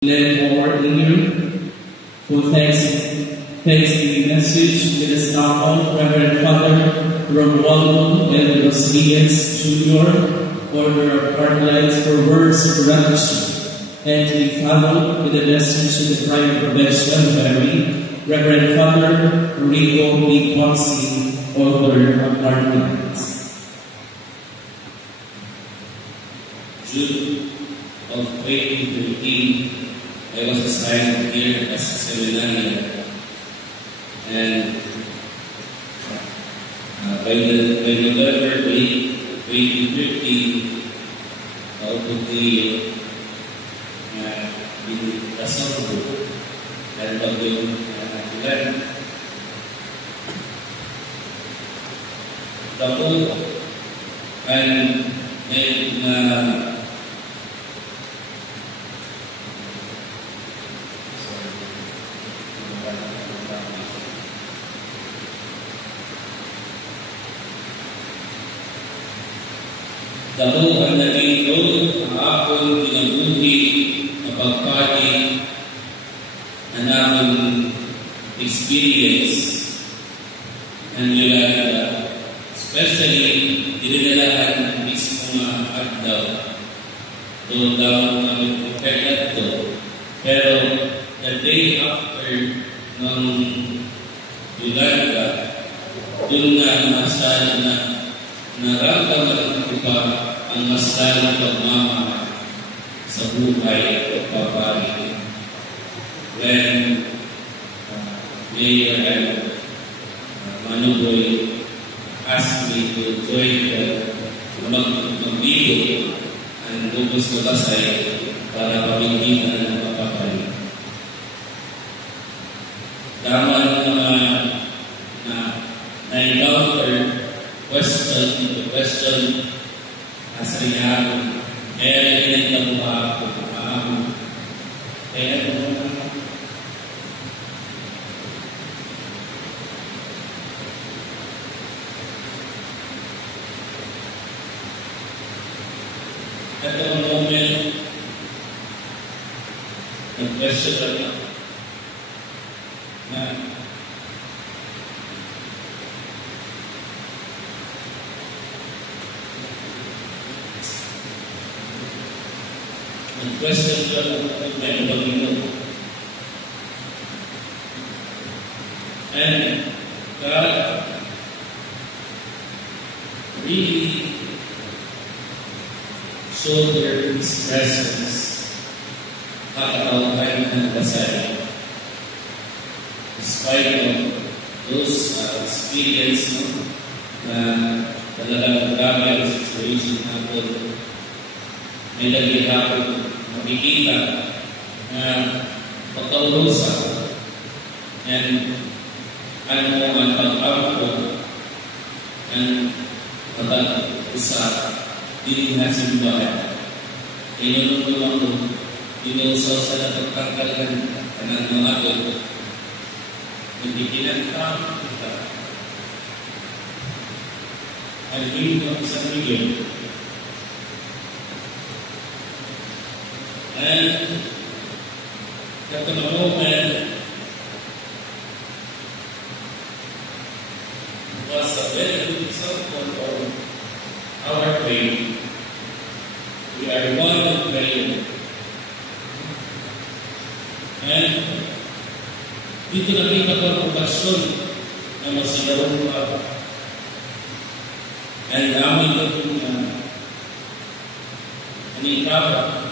Let forward in you for Thanksgiving message. Let us now all Reverend Father Romualdo and Roselius Jr. order of Carmelites for words of gratitude, and to be followed with the message of the Prime Provincial Mary, Reverend Father Rico B. Ponce, order of Carmelites. June of 2013, I was assigned here as a seminarian, and by November 2015, out of the in Kasambo, and of the event, Dako, and dahil ang naging road ang akong pinabuhi na pagpati na namin experience ng Yolanda, especially dinadalahan mismo nga agdaw doon daw namin kailan to, pero the day after ng Yolanda, doon na masyado na nararamdaman ko pa ang mas lalong pagmamahal sa buhay at papari. When Mayor Manuboy asked me to join magbigo ang Bugos Matasay para pamingkitan ng papari. Tama naman na na-encounter question as reaction, meron din ang mukha ko, kaya at the moment, nag-question lang na question lang may bagino. And God really showed His presence at our time and pasay. Despite of those experiences na talagang grabe ang situation natin, may naghihapon makikita na pagkaurusa and ano man pag-awko and pag-usap din na simbahan. Inunong ko, inuusaw sa napagkakalan ng mga doon. Hindi kinantang kita. Alin ko sa Miguel. And at the moment was a very good example of our faith. We are one in prayer. And dito nakita ko ang okasyon na masigawang pa. And namin yung anikaba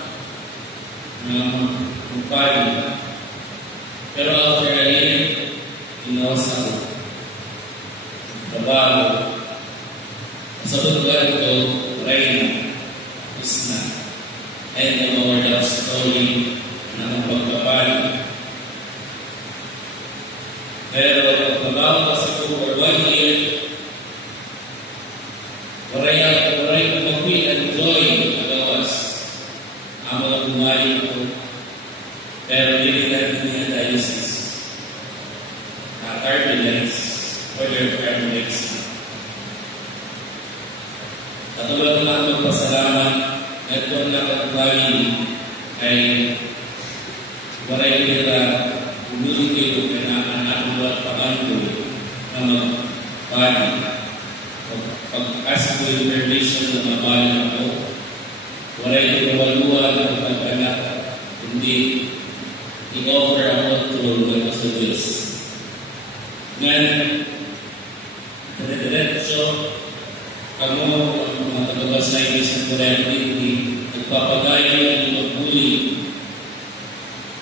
kumpay. Pero after a year, inosa ko. Trabaho. Sa lugar ko, Reyna, Isna. And the more love story ng pagpapali. Pero trabaho kasi ko for 1 year, waray ko mag-feel and joy agawas. Amo na bumalik ako. Pero hindi natin niya diocese. Carmelites, order of Carmelites. At tulad ng magpasalamat at kung nakatubali ay waray nila umulit kayo anak buat pakanto na magpani. Pag-ask ko yung permission na mabalan ako, waray kawaluan ang pagkanak, hindi i-offer ako tulong sa Diyos. Ngayon, so, kamo ang mga tagabas na ibig sa correctly, nagpapagaya yung magbuli.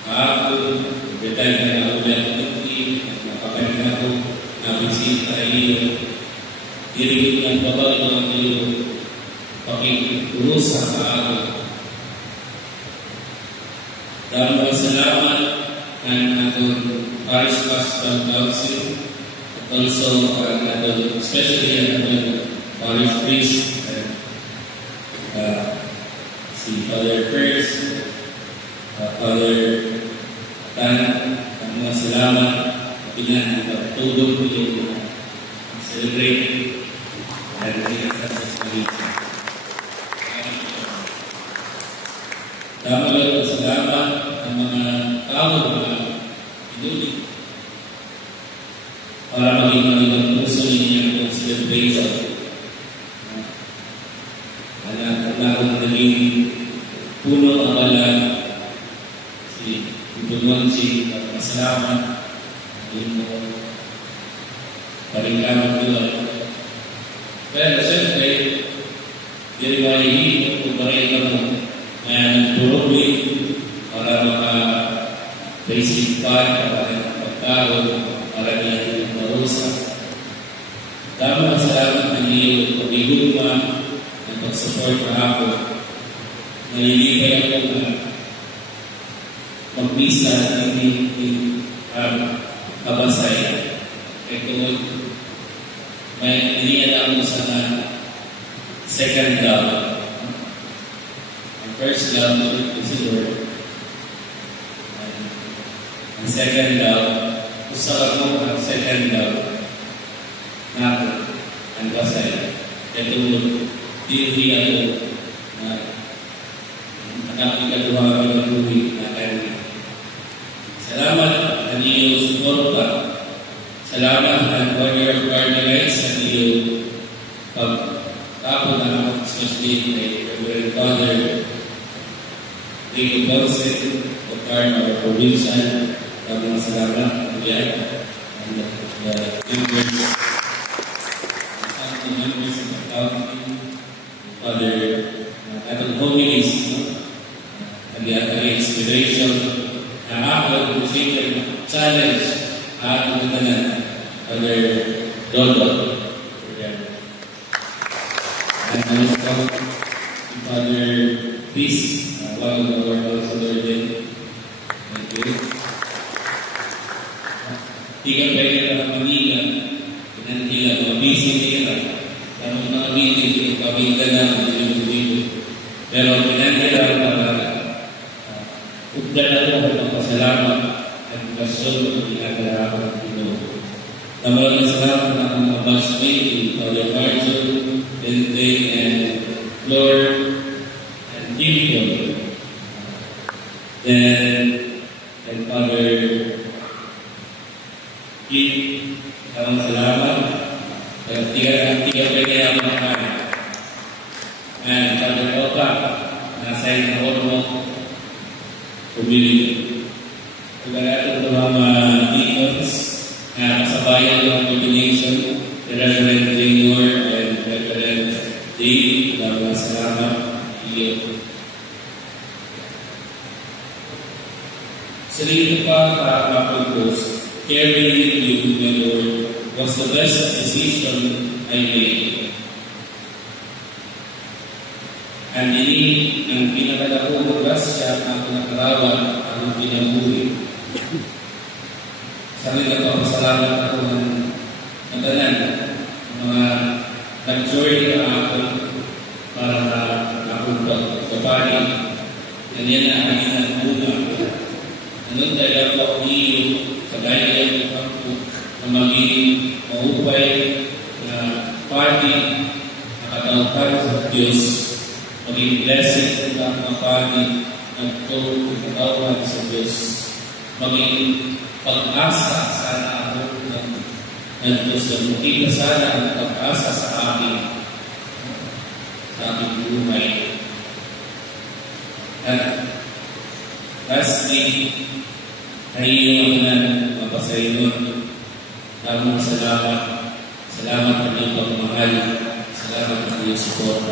Ako, betay na ulit ito, napakain ako, nabisita iyo, dirigit ng babago ng iyo, pakikurusa ka ako. Dahil salamat ang atong Parish Pastoral Council, at also ang atong, especially ang atong Parish Priest, si Father First, Father Tan, ang mga salamat, pinan ang pagtulog niyo na celebrate and pinagsasalit sa Panginoon. Dapat ang salamat ang mga tao na inulit para maging magandang puso ninyo ang celebration. Anak naging puno ang alam si Ibunonsi at masalamat yung paringkamang doon. Pero siyempre, hindi mahihin kung parehin ka mo na nagpurubli para maka-basic pad, para pagkaro, para niya yung marusa. Dami masalamat na niyo pag-iguma ng pag-support na ako. Nalilipay ako na mag-misa at hindi kabasay. Ito, may inialam mo sa second love. Ang first love is the Lord. Ang second love, usap mo ang second love na ako, ang basay. Ito, hindi ako na anak ni kaduha ng buhay na kayo. Salamat ang iyong suporta. Salamat ang Warrior of Cardinalites ang iyong pagtapon na naman, especially kay Reverend Father Rico Bonset of Cardinal Provincial. Maraming salamat ang iyan. And the members of the county, Father atong homilies, ang inspiration na ako yung challenge at ang tanan Father Dodo. And also Father Chris, one of our also Lord. Thank you. Tiga pwede na Manila, pinantila, mabisi nila. Tanong mga meeting, pabinta na pero pinantila para ugdan ako ng pasalamat at kasunod ng ginagarapan ng Pinoy. Tamalang salamat na ang mga batchmate, Father Arthur, Dente, and Flor, and Kimco. Then, and Father Kim, tamang salamat. At tiga pwede ang mga and Father Oka, nasa yung hormo, pumili. Kagaya ito mga deacons na kasabayan ng combination, the Reverend Junior and Reverend Dave, mga salamat. Sa rito pa kapag-post, carrying you, my Lord, was the best decision I made. Ang ini ang pinakadakong grasya ang pinakarawan ang pinabuhi. Sabi ka po, pasalamat ako ng matalan, mga nag-journey na ako para akong pagkapani. Ganyan na ang inanunga. Anong talaga po iyo, kagaya yung kampo, na maging mahupay na party na katawpan sa Diyos. Maging blessed ang mga pagi at ito katawan sa Diyos. maging pag-asa sana ako ng Diyos na makita sana ang pag-asa sa aming buhay. At lastly, kayo na mapasayon. Maraming salamat. Salamat sa iyong pagmamahal. Salamat sa iyong support.